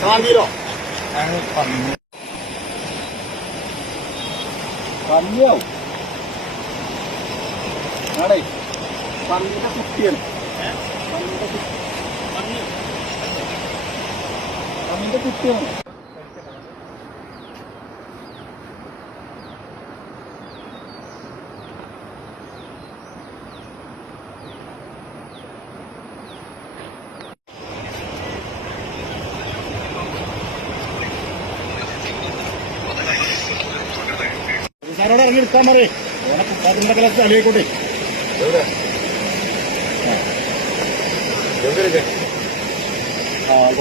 സാന്തിയിലോ പന്നിയാവും ആടേ പന്നിയുടെ കുട്ടിയാണ് പന്നിയുടെ കുട്ടിയാണ് സാറോട് ഇറങ്ങി എടുക്കാൻ പറയേ അതിന്റെ ക്ലാസ് അലിയായിക്കോട്ടെ ആ